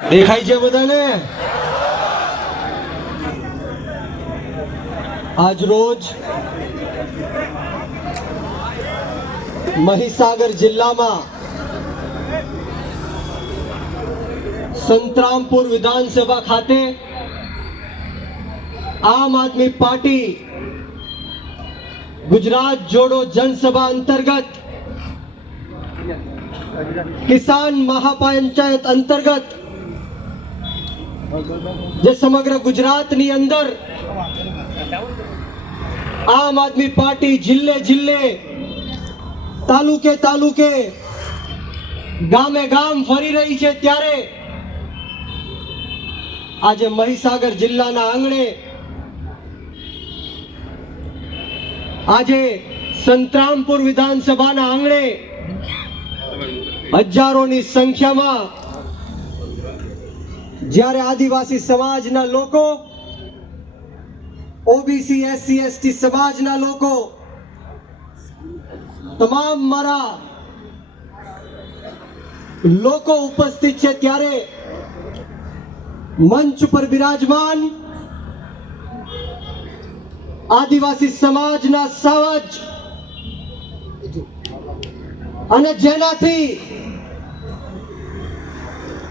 દેખાય છે બધાને? આજ રોજ મહીસાગર જિલ્લામાં સંતરામપુર વિધાનસભા ખાતે આમ આદમી પાર્ટી ગુજરાત જોડો જનસભા અંતર્ગત કિસાન મહાપંચાયત અંતર્ગત જે સમગ્ર ગુજરાતની અંદર આમ આદમી પાર્ટી જિલ્લે જિલ્લે તાલુકે તાલુકે ગામે ગામ ફરી રહી છે, ત્યારે આજે મહીસાગર જિલ્લાના આંગણે આજે સંતરામપુર વિધાનસભાના આંગણે હજારોની સંખ્યામાં જ્યારે આદિવાસી સમાજના લોકો, ઓબીસી એસસી એસટી સમાજના લોકો, તમામ મારા લોકો ઉપસ્થિત છે, ત્યારે મંચ પર બિરાજમાન આદિવાસી સમાજના સાવજ અને જેનાથી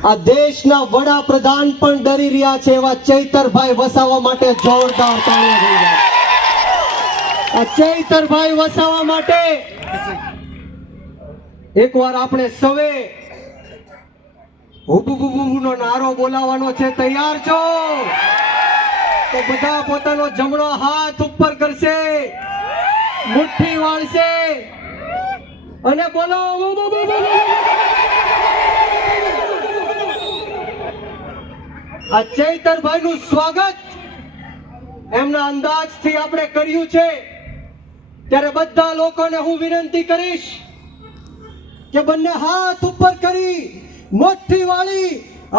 આ દેશના વડાપ્રધાન પણ ડરી રહ્યા છે એવા ચૈતરભાઈ વસાવા માટે જોરદાર તાળીઓ થઈ જાય. આ ચૈતરભાઈ વસાવા માટે એકવાર આપણે સૌએ હુબુબુબુનો નારો બોલાવવાનો છે. તૈયાર છો? તો બધા પોતાનો જમણો હાથ ઉપર કરશે, મુઠ્ઠી વાળશે અને બોલો. આ ચૈતરભાઈ નું સ્વાગત એમના અંદાજથી આપણે કર્યું છે, ત્યારે બધા લોકોને હું વિનંતી કરીશ કે બંને હાથ ઉપર કરી મુઠ્ઠી વાળી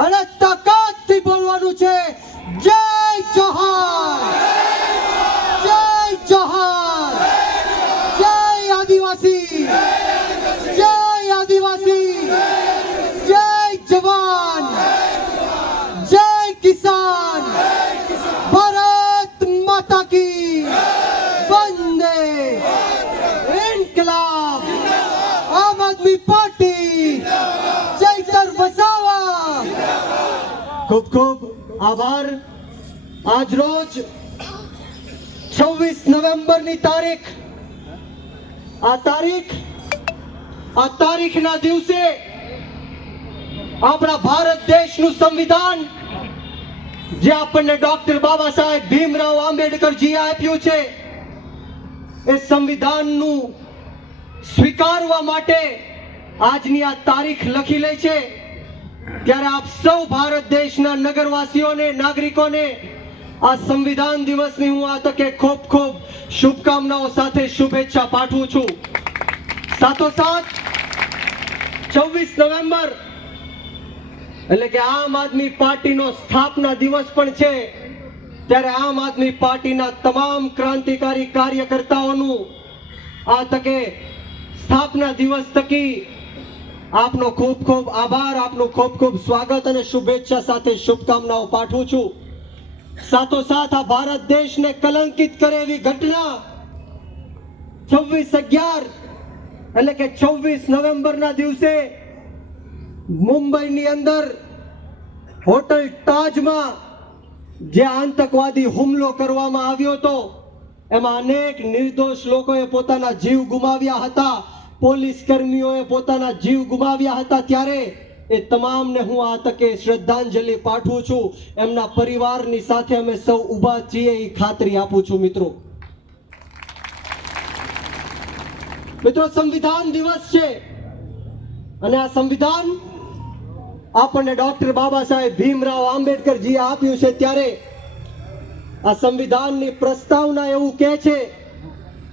અને તાકાતથી બોલવાનું છે. જય જોહાર, જય જોહાર, જય આદિવાસી, જય આદિવાસી, જય જવાન, જય કિસાન, ભારત માતા કી વંદે ઇન્કલાબ, આમ આદમી પાર્ટી, ચૈતર વસાવા. ખૂબ ખૂબ આભાર. આજ રોજ 26 નવેમ્બરની તારીખના દિવસે આપણા ભારત દેશનું સંવિધાન જે આપણને ડોક્ટર બાબા સાહેબ ભીમરાવ આંબેડકરજી આપ્યું છે, એ સંવિધાનનું સ્વીકારવા માટે આજની આ તારીખ લખી લે છે. ત્યારે આપ સૌ ભારત દેશના નગરવાસીઓને, નાગરિકોને આ સંવિધાન દિવસની હું આ તકે ખૂબ ખૂબ શુભકામનાઓ સાથે શુભેચ્છા પાઠવું છું. સાથોસાથ 26 નવેમ્બર એટલે કે આમ આદમી પાર્ટીનો સ્થાપના દિવસ પણ છે, ત્યારે આમ આદમી પાર્ટીના તમામ ક્રાંતિકારી કાર્યકર્તાઓનું આ તકે સ્થાપના દિવસ તકી આપનો ખૂબ ખૂબ આભાર, આપનું ખૂબ ખૂબ સ્વાગત અને શુભેચ્છા સાથે શુભકામનાઓ પાઠવું છું. સાથોસાથ આ ભારત દેશને કલંકિત કરે એવી ઘટના 26/11 એટલે કે 26 નવેમ્બરના દિવસે મુંબઈની અંદર હોટલ તાજમાં જે આતંકવાદી હુમલો કરવામાં આવ્યો હતો, એમાં અનેક નિર્દોષ લોકોએ પોતાના જીવ ગુમાવ્યા હતા, પોલીસ કર્મીઓએ પોતાના જીવ ગુમાવ્યા હતા. ત્યારે એ તમામને હું આ તકે શ્રદ્ધાંજલિ પાઠવું છું. એમના પરિવારની સાથે અમે સૌ ઊભા છીએ એ ખાતરી આપું છું. મિત્રો, સંવિધાન દિવસ છે અને આ સંવિધાન આપણને ડોક્ટર બાબા સાહેબ ભીમરાવ આંબેડકરજીએ આપ્યું છે. ત્યારે આ સંવિધાનની પ્રસ્તાવના એવું કહે છે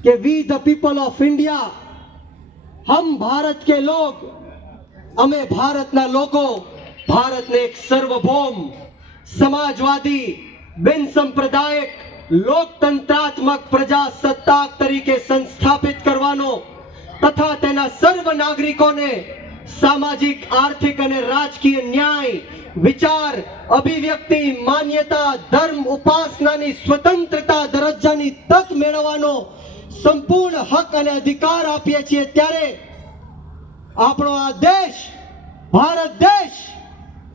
કે વી ધ પીપલ ઓફ ઇન્ડિયા, हम भारत के लोग, અમે ભારતના લોકો ભારતને એક સર્વભૌમ, સમાજવાદી, બિન સંપ્રદાયિક, લોકતંત્રાત્મક પ્રજાસત્તાક તરીકે સંસ્થાપિત કરવાનો તથા તેના સર્વ નાગરિકોને સામાજિક, આર્થિક અને રાજકીય ન્યાય, વિચાર, અભિવ્યક્તિ, માન્યતા, ધર્મ, ઉપાસનાની સ્વતંત્રતા, દરજ્જાની તક મેળવવાનો સંપૂર્ણ હક અને અધિકાર આપીએ છીએ, ત્યારે આપણો આ દેશ, ભારત દેશ,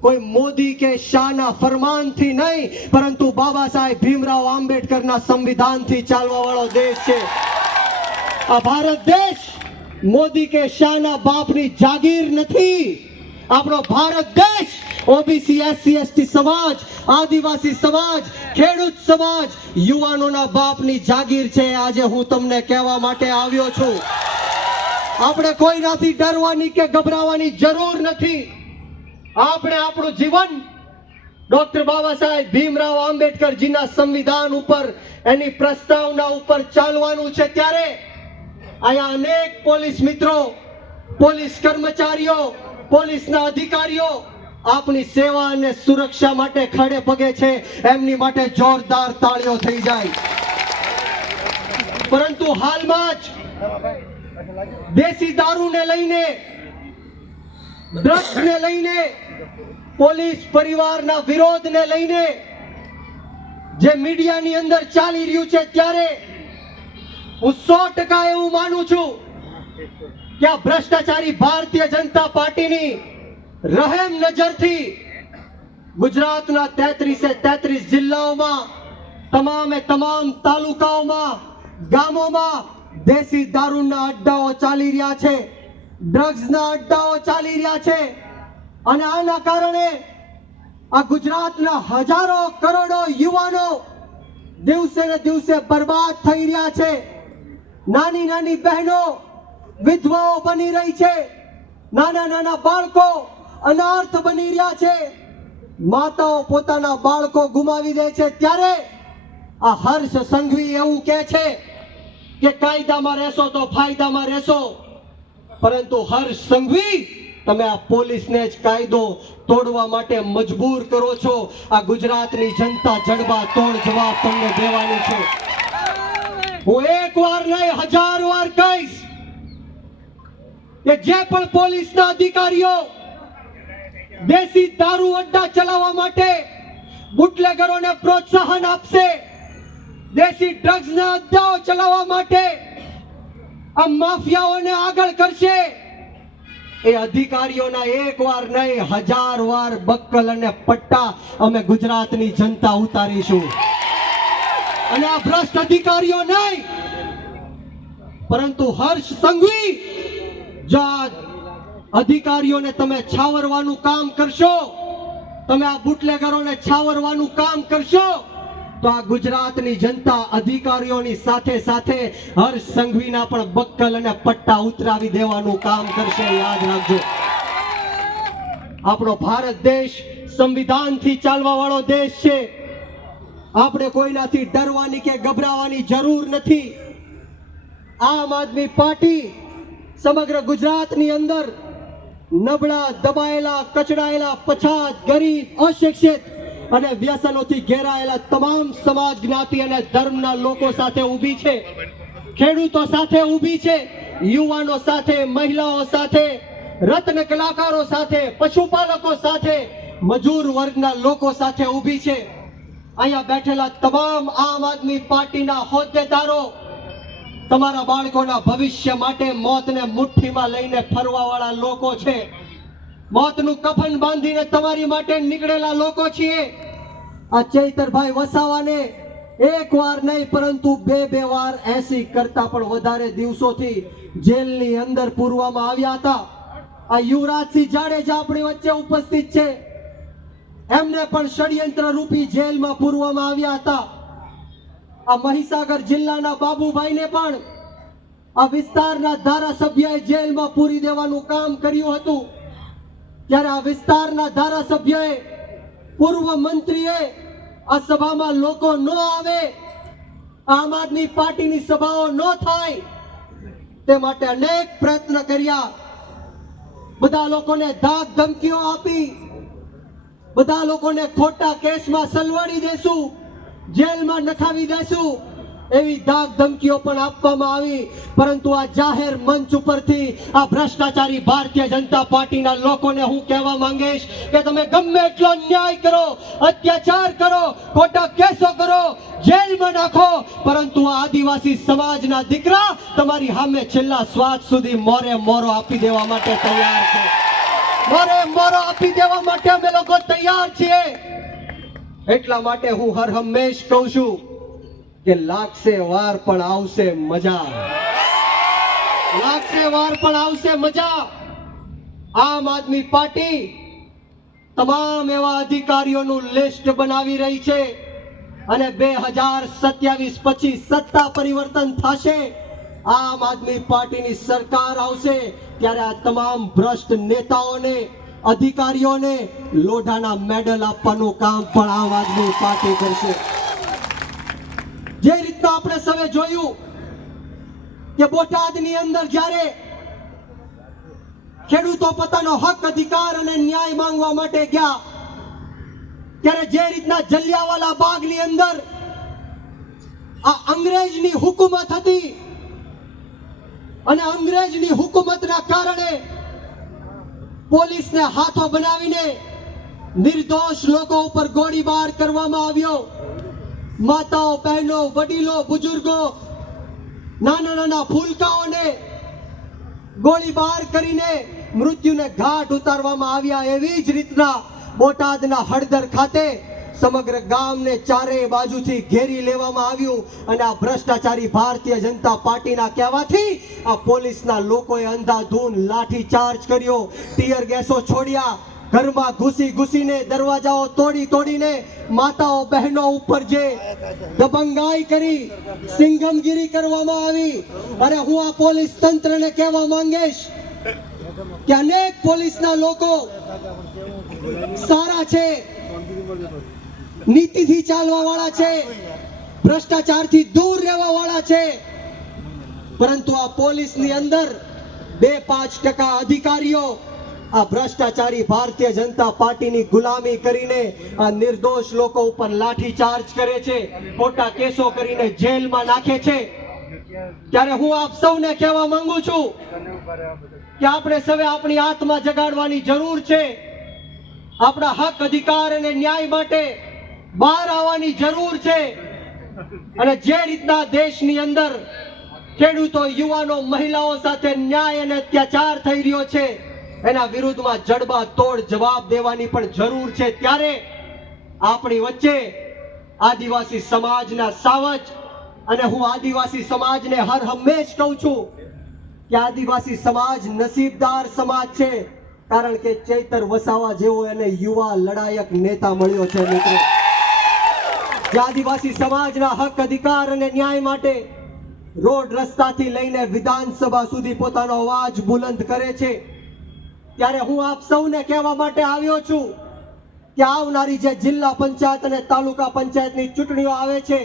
કોઈ મોદી કે શાહના ફરમાનથી નહીં, પરંતુ બાબા સાહેબ ભીમરાવ આંબેડકરના સંવિધાનથી ચાલવા વાળો દેશ છે. આ ભારત દેશ મોદી કે શાહના બાપની જાગીર નથી. આપણો ભારત દેશ ઓબીસી, એસસી, એસટી સમાજ, આદિવાસી સમાજ, ખેડૂત સમાજ, યુવાનોના બાપની જાગીર છે. આજે હું તમને કહેવા માટે આવ્યો છું, આપણે કોઈનાથી ડરવાની કે ગભરાવાની જરૂર નથી. આપણે આપણું જીવન ડોક્ટર બાબા સાહેબ ભીમરાવ આંબેડકરજીના સંવિધાન ઉપર, એની પ્રસ્તાવના ઉપર ચાલવાનું છે. ત્યારે અહીંયા અનેક પોલીસ મિત્રો, પોલીસ કર્મચારીઓ, પોલીસના અધિકારીઓ આપણી સેવા અને સુરક્ષા માટે ખડે પગે છે. એમની માટે જોરદાર તાળીઓ થઈ જાય. પરંતુ હાલમાં જ દેશી દારૂને લઈને, ડ્રગ્સને લઈને, પોલીસ પરિવારના વિરોધને લઈને જે મીડિયાની અંદર ચાલી રહ્યું છે, ત્યારે હું 100% એવું માનું છું કે આ ભ્રષ્ટાચારી ભારતીય જનતા પાર્ટીની રહેમ નજરથી ગુજરાતના 33 જિલ્લાઓમાં, તમામે તમામ તાલુકાઓમાં, ગામોમાં દેશી દારૂના અડ્ડાઓ ચાલી રહ્યા છે, ડ્રગ્સના અડ્ડાઓ ચાલી રહ્યા છે. અને આના કારણે આ ગુજરાતના હજારો કરોડો યુવાનો દિવસે ને દિવસે બરબાદ થઈ રહ્યા છે. નાની નાની બહેનો વિધવાઓ બની રહી છે, નાના નાના બાળકો અનાર્થ બની રહ્યા છે, માતાઓ પોતાના બાળકો ગુમાવી દે છે. ત્યારે આ હર્ષ સંઘવી એવું કહે છે કે કાયદામાં રહેશો તો ફાયદામાં રહેશો, પરંતુ હર્ષ સંઘવી, તમે આ પોલીસને જ કાયદો તોડવા માટે મજબૂર કરો છો. આ ગુજરાતની જનતા જડબા તોડ જવાબ તમને દેવાની છે. હું એક વાર નહીં 1000 વાર કહીશ કે જે પણ પોલીસના અધિકારીઓ દેશી દારૂ અડ્ડા ચલાવવા માટે બુટલેગરોને પ્રોત્સાહન આપશે, દેશી ડ્રગ્સના અડ્ડાઓ ચલાવવા માટે આ માફિયાઓને આગળ કરશે, એ અધિકારીઓના એક વાર નહીં 1000 વાર બક્કલ અને પટ્ટા અમે ગુજરાતની જનતા ઉતારીશું. અને આ ભ્રષ્ટ અધિકારીઓ નહીં, પરંતુ હર્ષ સંઘવી, જો અધિકારીઓને તમે છાવરવાનું કામ કરશો, તમે આ બુટલેગરોને છાવરવાનું કામ કરશો, તો આ ગુજરાતની જનતા અધિકારીઓની સાથે સાથે હર્ષ સંઘવીના પણ બક્કલ અને પટ્ટા ઉતરાવી દેવાનું કામ કરશે. યાદ રાખજો, આપણો ભારત દેશ સંવિધાનથી ચાલવા વાળો દેશ છે. આપણે કોઈનાથી ડરવાની કે ગભરાવાની જરૂર નથી. આમ આદમી પાર્ટી સમગ્ર ગુજરાતની અંદર નબળા, દબાયેલા, કચડાયેલા, પછાત, ગરીબ, અશિક્ષિત અને વ્યસનોથી ઘેરાયેલા તમામ સમાજ, જ્ઞાતિ અને ધર્મના લોકો સાથે ઊભી છે. ખેડૂતો સાથે ઊભી છે, યુવાનો સાથે, મહિલાઓ સાથે, રત્ન કલાકારો સાથે, પશુપાલકો સાથે, મજૂર વર્ગના લોકો સાથે ઊભી છે. અહીંયા બેઠેલા તમામ આમ આદમી પાર્ટીના હોદ્દેદારો તમારા બાળકોના ભવિષ્ય માટે મોતને મુઠ્ઠીમાં લઈને ફરવા વાળા લોકો છે. મોતનું કફન બાંધીને તમારી માટે નીકળેલા લોકો છીએ. આ ચૈતરભાઈ વસાવાને એક વાર નહીં પરંતુ બે વાર 80 કરતા પણ વધારે દિવસોથી જેલની અંદર પૂરવામાં આવ્યા હતા. આ યુવરાજસિંહ જાડેજા આપણી વચ્ચે ઉપસ્થિત છે, એમને પણ ષડયંત્ર રૂપી જેલમાં પૂરવામાં આવ્યા હતા. આ મહીસાગર જિલ્લાના બાબુભાઈને પણ આ વિસ્તારના ધારાસભ્યએ જેલમાં પૂરી દેવાનું કામ કર્યું હતું. ત્યારે આ વિસ્તારના ધારાસભ્યએ, પૂર્વ મંત્રીએ આ સભામાં લોકો ન આવે, આમ આદમી પાર્ટીની સભાઓ ન થાય તે માટે અનેક પ્રયત્ન કર્યા. બધા લોકોને ધાક ધમકીઓ આપી, બધા લોકોને ખોટા કેસમાં સલવાડી દેશું, જેલમાં નખાવી દેશું, એવી ધાક ધમકીઓ પણ આપવામાં આવી, પરંતુ આ જાહેર મંચ ઉપરથી આ ભ્રષ્ટાચારી ભારતીય જનતા પાર્ટીના લોકોને હું કહેવા માંગીશ કે તમે ગમે એટલો ન્યાય કરો, અત્યાચાર કરો, ખોટા કેસો કરો, જેલમાં નાખો, પરંતુ આ આદિવાસી સમાજના દીકરા તમારી સામે છેલ્લા શ્વાસ સુધી મોરે મોરો આપી દેવા માટે તૈયાર છે. મોરે મોરો આપી દેવા માટે અમે લોકો તૈયાર છીએ. એટલા માટે હું હર હંમેશ કહું છું કે લાગશે વાર પણ આવશે મજા, લાગશે વાર પણ આવશે મજા. આમ આદમી પાર્ટી તમામ એવા અધિકારીઓનું લિસ્ટ બનાવી રહી છે અને 2027 પછી સત્તા પરિવર્તન થશે, આમ આદમી પાર્ટીની સરકાર આવશે ત્યારે આ તમામ ભ્રષ્ટ નેતાઓને, અધિકારીઓને લોઢાના મેડલ આપવાનું કામ પણ આમ આદમી પાર્ટી કરશે. જે રીતના આપણે સૌએ જોયું કે બોટાદની અંદર જ્યારે ખેડૂતો પોતાનો હક, અધિકાર અને ન્યાય માંગવા માટે ગયા, ત્યારે જે રીતના જલિયાવાલા બાગની અંદર આ અંગ્રેજની હુકુમત હતી અને અંગ્રેજની હુકુમતના કારણે પોલીસને હાથો બનાવીને નિર્દોષ લોકો ઉપર ગોળીબાર કરવામાં આવ્યો. માતાઓ, બહેનો, વડીલો, બુજુર્ગો, નાના નાના ફૂલકાઓને ગોળીબાર કરીને મૃત્યુને ઘાટ ઉતારવામાં આવ્યા. એવી જ રીતના બોટાદના હળદર ખાતે સમગ્ર ગામને ચારેય બાજુથી ઘેરી લેવામાં આવ્યું અને આ ભ્રષ્ટાચારી ભારતીય જનતા પાર્ટીના કહેવાથી આ પોલીસના લોકોએ અંધાધૂંધ લાઠી ચાર્જ કર્યો, ટીયર ગેસો છોડ્યા, ઘરમાં ઘૂસી ઘૂસીને, દરવાજાઓ તોડી તોડીને માતાઓ, બહેનો ઉપર જે દબંગાઈ કરી, સિંઘમગીરી કરવામાં આવી. અને હું આ પોલીસ તંત્રને કહેવા માંગીશ કે અનેક પોલીસના લોકો સારા છે, નીતિથી ચાલવા વાળા છે, ભ્રષ્ટાચારથી દૂર રહેવા વાળા છે, પરંતુ આ પોલીસની અંદર 2-5% અધિકારીઓ આ ભ્રષ્ટાચારી ભારતીય જનતા પાર્ટીની ગુલામી કરીને આ નિર્દોષ લોકો ઉપર લાઠી ચાર્જ કરે છે, ખોટા કેસો કરીને જેલમાં નાખે છે. ત્યારે હું આપ સૌને કહેવા માંગુ છું કે આપણે સૌએ આપણી આત્મા જગાડવાની જરૂર છે. આપણા હક, અધિકાર અને ન્યાય માટે બહાર આવવાની જરૂર છે. અને જે રીતના દેશની અંદર ખેડૂતો, યુવાનો, મહિલાઓ સાથે ન્યાય અને અત્યાચાર થઈ રહ્યો છે, એના વિરુદ્ધમાં જડબા તોડ જવાબ દેવાની પણ જરૂર છે. ત્યારે આપણી વચ્ચે આદિવાસી સમાજના સાવજ, અને હું આદિવાસી સમાજને હર હંમેશ કહું છું કે આદિવાસી સમાજ નસીબદાર સમાજ છે, કારણ કે ચૈતર વસાવા જેવો એને યુવા લડાયક નેતા મળ્યો છે. મિત્રો, જે આદિવાસી સમાજના હક, અધિકાર અને ન્યાય માટે રોડ રસ્તાથી લઈને વિધાનસભા સુધી પોતાનો અવાજ બુલંદ કરે છે, ત્યારે હું આપ સૌને કહેવા માટે આવ્યો છું કે આવનારી જે જિલ્લા પંચાયત અને તાલુકા પંચાયતની ચૂંટણીઓ આવે છે,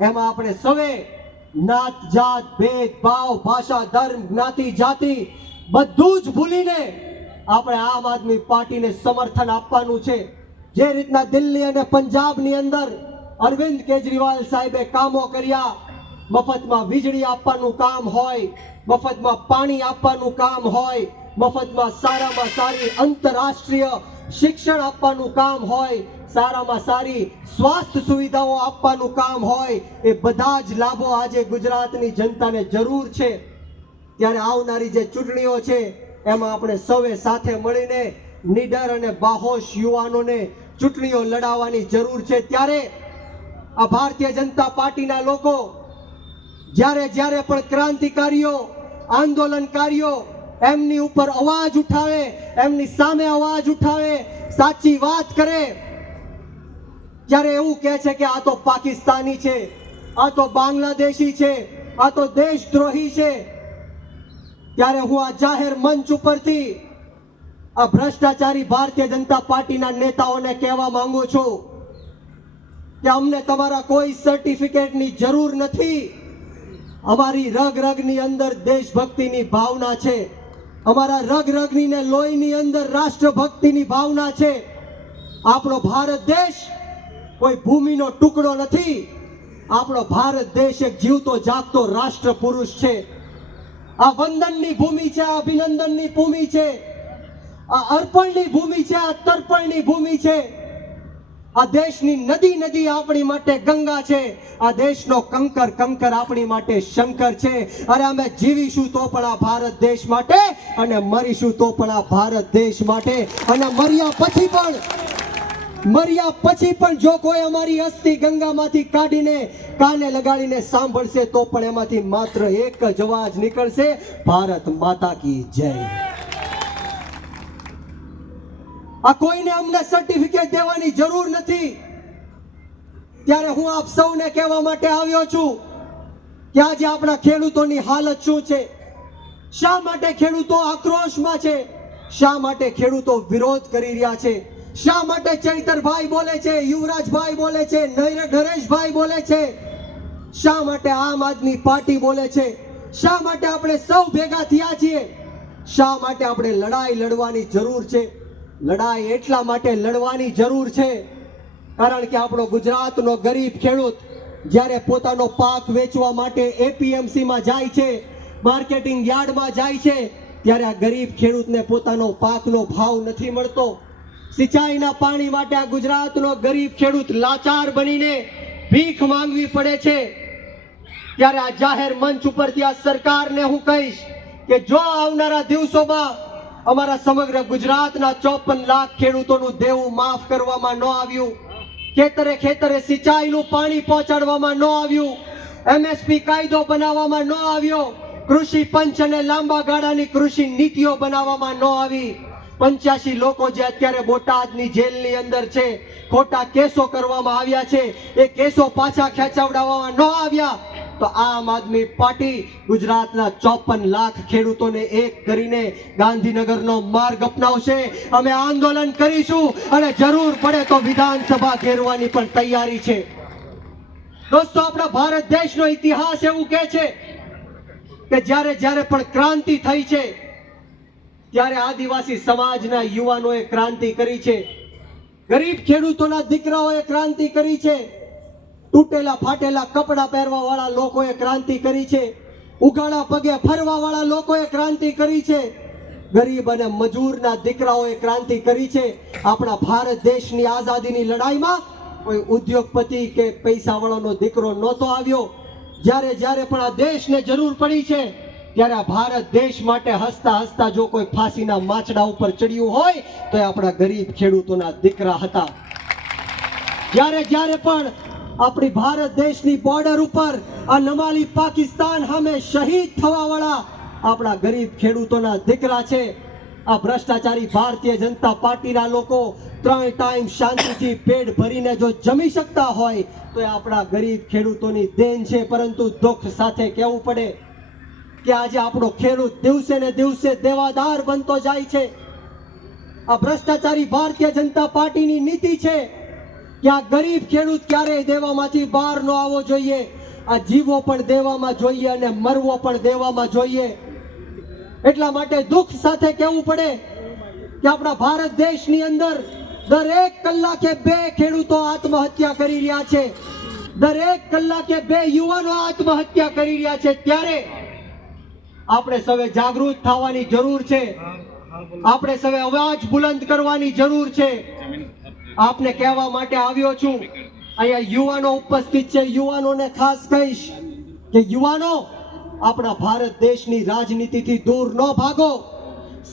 એમાં આપણે સૌએ નાત, જાત, ભેદભાવ, ભાષા, ધર્મ, જ્ઞાતિ, જાતિ બધું જ ભૂલીને આપણે આમ આદમી પાર્ટીને સમર્થન આપવાનું છે. જે રીતના દિલ્હી અને પંજાબની અંદર અરવિંદ કેજરીવાલ સાહેબે કામો કર્યા, મફતમાં વીજળી આપવાનું કામ હોય, મફતમાં પાણી આપવાનું કામ હોય, મફતમાં સારામાં સારી આંતરરાષ્ટ્રીય શિક્ષણ આપવાનું કામ હોય, સારામાં સારી સ્વાસ્થ્ય સુવિધાઓ આપવાનું કામ હોય, એ બધા જ લાભો આજે ગુજરાતની જનતાને જરૂર છે. ત્યારે આવનારી જે ચૂંટણીઓ છે એમાં આપણે સૌએ સાથે મળીને નીડર અને બાહોશ યુવાનોને ચૂંટણીઓ લડાવવાની જરૂર છે. ત્યારે આ ભારતીય જનતા પાર્ટીના લોકો જ્યારે જ્યારે પણ ક્રાંતિકારીઓ, આંદોલનકારીઓ એમની ઉપર અવાજ ઉઠાવે, એમની સામે અવાજ ઉઠાવે, સાચી વાત કરે, ત્યારે એવું કહે છે કે આ તો પાકિસ્તાની છે, આ તો બાંગ્લાદેશી છે, આ તો દેશદ્રોહી છે. ત્યારે હું આ જાહેર મંચ ઉપરથી આ ભ્રષ્ટાચારી ભારતીય જનતા પાર્ટીના નેતાઓને કહેવા માંગુ છું કે અમને તમારા કોઈ સર્ટિફિકેટની જરૂર નથી. અમારી રગ રગની અંદર દેશભક્તિની ભાવના છે, અમારા રગ રગની ને લોહીની અંદર રાષ્ટ્રભક્તિની ભાવના છે. આપણો ભારત દેશ કોઈ ભૂમિનો ટુકડો નથી, આપણો ભારત દેશ એક જીવતો જાગતો રાષ્ટ્ર પુરુષ છે. આ વંદનની ભૂમિ છે, આ અભિનંદનની ભૂમિ છે, આ અર્પણની ભૂમિ છે, આ તર્પણની ભૂમિ છે. આ દેશની નદી નદી આપણી માટે ગંગા છે. આ દેશનો કંકર કંકર આપણી માટે શંકર છે. અરે અમે જીવીશું તો પણ આ ભારત દેશ માટે, અને મરીશું તો પણ આ ભારત દેશ માટે. અને મર્યા પછી પણ જો કોઈ અમારી અસ્થિ ગંગામાંથી કાઢીને કાને લગાડીને સાંભળશે તો પણ એમાંથી માત્ર એક જ અવાજ નીકળશે, ભારત માતા કી જય. આ કોઈને અમને સર્ટિફિકેટ દેવાની જરૂર નથી. ત્યારે હું આપ સૌને કહેવા માટે આવ્યો છું કે આજે આપણા ખેડૂતોની હાલત શું છે, શા માટે ખેડૂતો આક્રોશમાં છે, શા માટે ખેડૂતો વિરોધ કરી રહ્યા છે, શા માટે ચૈતરભાઈ બોલે છે, યુવરાજભાઈ બોલે છે, નરેશભાઈ બોલે છે, શા માટે આમ આદમી પાર્ટી બોલે છે, શા માટે આપણે સૌ ભેગા થયા છીએ, શા માટે આપણે લડાઈ લડવાની જરૂર છે. લડાઈ એટલા માટે લડવાની જરૂર છે કારણ કે આપણો ગુજરાતનો ગરીબ ખેડૂત જ્યારે પોતાનો પાક વેચવા માટે એપીએમસી માં જાય છે, માર્કેટિંગ યાર્ડમાં જાય છે, ત્યારે આ ગરીબ ખેડૂતને પોતાનો પાકનો ભાવ નથી મળતો. સિંચાઈના પાણી માટે આ ગુજરાતનો ગરીબ ખેડૂત લાચાર બનીને ભીખ માંગવી પડે છે. ત્યારે આ જાહેર મંચ ઉપરથી આ સરકારને હું કહીશ કે જો આવનારા દિવસોમાં અમારા સમગ્ર ગુજરાતના 54 લાખ ખેડૂતોનું દેવું માફ કરવામાં ન આવ્યું, ખેતરે ખેતરે સિંચાઈનું પાણી પહોંચાડવામાં ન આવ્યું, એમએસપી કાયદો બનાવવામાં ન આવ્યો, કૃષિ પંચ અને લાંબા ગાળાની કૃષિ નીતિઓ બનાવવામાં ન આવી, 85 લોકો જે અત્યારે બોટાદની જેલની અંદર છે, ખોટા કેસો કરવામાં આવ્યા છે, એ કેસો પાછા ખેંચાવડાવવામાં ન આવ્યા, તો આમ આદમી પાર્ટી ગુજરાતના 54 લાખ ખેડૂતોને એક કરીને ગાંધીનગરનો માર્ગ અપનાવશે. અમે આંદોલન કરીશું અને જરૂર પડે તો વિધાનસભા ઘેરવાની પણ તૈયારી છે. દોસ્તો, આપણા ભારત દેશનો ઇતિહાસ એવું કહે છે કે જ્યારે જ્યારે પણ ક્રાંતિ થઈ છે ત્યારે આદિવાસી સમાજના યુવાનોએ ક્રાંતિ કરી છે, ગરીબ ખેડૂતોના દીકરાઓએ ક્રાંતિ કરી છે, તૂટેલા ફાટેલા કપડા પહેરવા વાળા લોકોએ ક્રાંતિ કરી છે, ઉગાડા પગે ફરવા વાળા લોકોએ ક્રાંતિ કરી છે, ગરીબ અને મજૂરના દીકરાઓએ ક્રાંતિ કરી છે. આપણા ભારત દેશની આઝાદીની લડાઈમાં કોઈ ઉદ્યોગપતિ કે પૈસાવાળાનો દીકરો નહોતો આવ્યો. જ્યારે જ્યારે પણ આ દેશને જરૂર પડી છે ત્યારે આ ભારત દેશ માટે હસતા હસતા જો કોઈ ફાંસીના માછડા ઉપર ચડ્યું હોય તો એ આપણા ગરીબ ખેડૂતોના દીકરા હતા. જ્યારે જ્યારે પણ આપણી ભારત દેશની બોર્ડર ઉપર આ નમાલી પાકિસ્તાન સામે શહીદ થવા વાળા આપણા ગરીબ ખેડૂતોના દીકરા છે. આ ભ્રષ્ટાચારી ભારતીય જનતા પાર્ટીના લોકો 3 ટાઈમ શાંતિથી પેટ ભરીને જો જમી શકતા હોય તો એ આપણા ગરીબ ખેડૂતોની દેન છે. પરંતુ દુઃખ સાથે કહેવું પડે કે આજે આપણો ખેડૂત દિવસે ને દિવસે દેવાદાર બનતો જાય છે. આ ભ્રષ્ટાચારી ભારતીય જનતા પાર્ટીની નીતિ છે કે આ ગરીબ ખેડૂત ક્યારેય દેવામાંથી બહાર ન આવવો જોઈએ, આ જીવો પણ દેવામાં જોઈએ અને મરવો પણ દેવામાં જોઈએ. એટલા માટે દુઃખ સાથે કહેવું પડે કે આપણા ભારત દેશની અંદર દરેક કલાકે 2 ખેડૂતો આત્મહત્યા કરી રહ્યા છે, દરેક કલાકે 2 યુવાનો આત્મહત્યા કરી રહ્યા છે. ત્યારે આપણે સૌએ જાગૃત થવાની જરૂર છે, આપણે સૌએ અવાજ બુલંદ કરવાની જરૂર છે. આપને કહેવા માટે આવ્યો છું, અહીંયા યુવાનો ઉપસ્થિત છે, યુવાનોને ખાસ કહીશ કે યુવાનો, આપણા ભારત દેશની રાજનીતિથી દૂર ન ભાગો.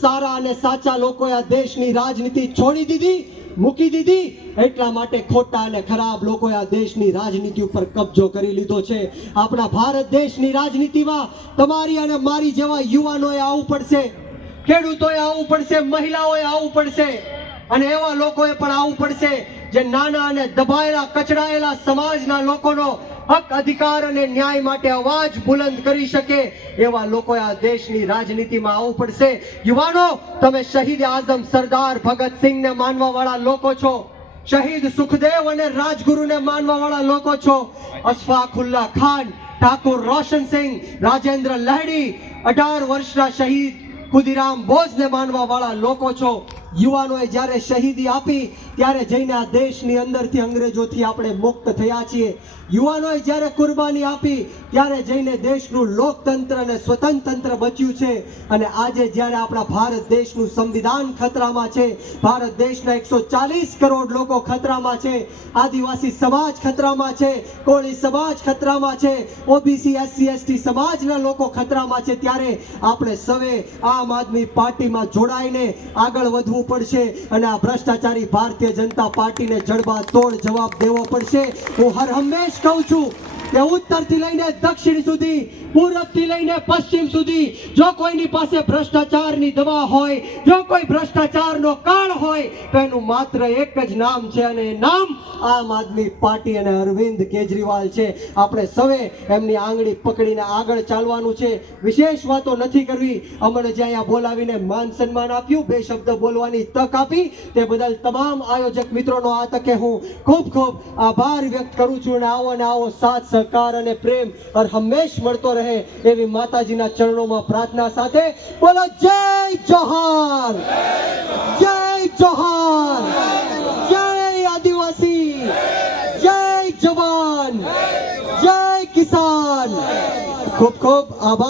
સારા અને સાચા લોકોએ આ દેશની રાજનીતિ છોડી દીધી, મૂકી દીધી, એટલા માટે ખોટા અને ખરાબ લોકોએ આ દેશની રાજનીતિ ઉપર કબજો કરી લીધો છે. આપણા ભારત દેશની રાજનીતિમાં તમારી અને મારી જેવા યુવાનોએ આવવું પડશે, ખેડૂતોએ આવવું પડશે, મહિલાઓએ આવવું પડશે, અને એવા લોકોએ પણ આવવું પડશે જે નાના અને દબાયેલા કચડાયેલા સમાજના લોકોનો હક, અધિકાર અને ન્યાય માટે અવાજ બુલંદ કરી શકે. એવા લોકોએ આ દેશની રાજનીતિમાં આવવું પડશે. યુવાનો, તમે શહીદ આઝમ સરદાર ભગતસિંહને માનવા વાળા લોકો છો, શહીદ સુખદેવ અને રાજગુરુને માનવા વાળા લોકો છો, અશફાકુલ્લા ખાન, ઠાકુર રોશનસિંહ, રાજેન્દ્ર લહેડી, 18 વર્ષના શહીદ ખુદીરામ બોઝને માનવા વાળા લોકો છો. યુવાનોએ જ્યારે શહીદી આપી ત્યારે જઈને આ દેશની અંદરથી અંગ્રેજોથી આપણે મુક્ત થયા છીએ. યુવાનોએ જ્યારે કુરબાની આપી ત્યારે જઈને દેશનું લોકતંત્ર અને સ્વતંત્ર બચ્યું છે. અને આજે જ્યારે આપણા ભારત દેશનું સંવિધાન ખતરામાં છે, ભારત દેશના 140 કરોડ લોકો ખતરામાં છે, આદિવાસી સમાજ ખતરામાં છે, કોળી સમાજ ખતરામાં છે, ઓબીસી એસસી એસટી સમાજના લોકો ખતરામાં છે, ત્યારે આપણે સૌએ આમ આદમી પાર્ટીમાં જોડાઈને આગળ વધવું પડશે અને આ ભ્રષ્ટાચારી ભારતીય જનતા પાર્ટીને જડબાતોડ જવાબ દેવો પડશે. હું હર હંમેશ કહું છું કે ઉત્તરથી લઈને દક્ષિણ સુધી, પૂર્વથી લઈને પશ્ચિમ સુધી જો કોઈની પાસે ભ્રષ્ટાચારની દવા હોય, જો કોઈ ભ્રષ્ટાચારનો કાળ હોય તો એનું માત્ર એક જ નામ છે અને એ નામ આમ આદમી પાર્ટી અને અરવિંદ કેજરીવાલ છે. આપણે સૌએ એમની આંગળી પકડીને આગળ ચાલવાનું છે. વિશેષ વાતો નથી કરવી. અમને જે અહીંયા બોલાવીને માન સન્માન આપ્યું, બે શબ્દ બોલવાની તક આપી, તે બદલ તમામ આયોજક મિત્રોનો આ તકે હું ખૂબ ખૂબ આભાર વ્યક્ત કરું છું. અને આવો સાથ સહકાર અને પ્રેમ હર હંમેશ મળતો રહે એવી માતાજીના ચરણોમાં પ્રાર્થના સાથે બોલો જય જોહાર, જય જોહાર, જય આદિવાસી, જય જવાન, જય કિસાન. ખૂબ ખૂબ આભાર.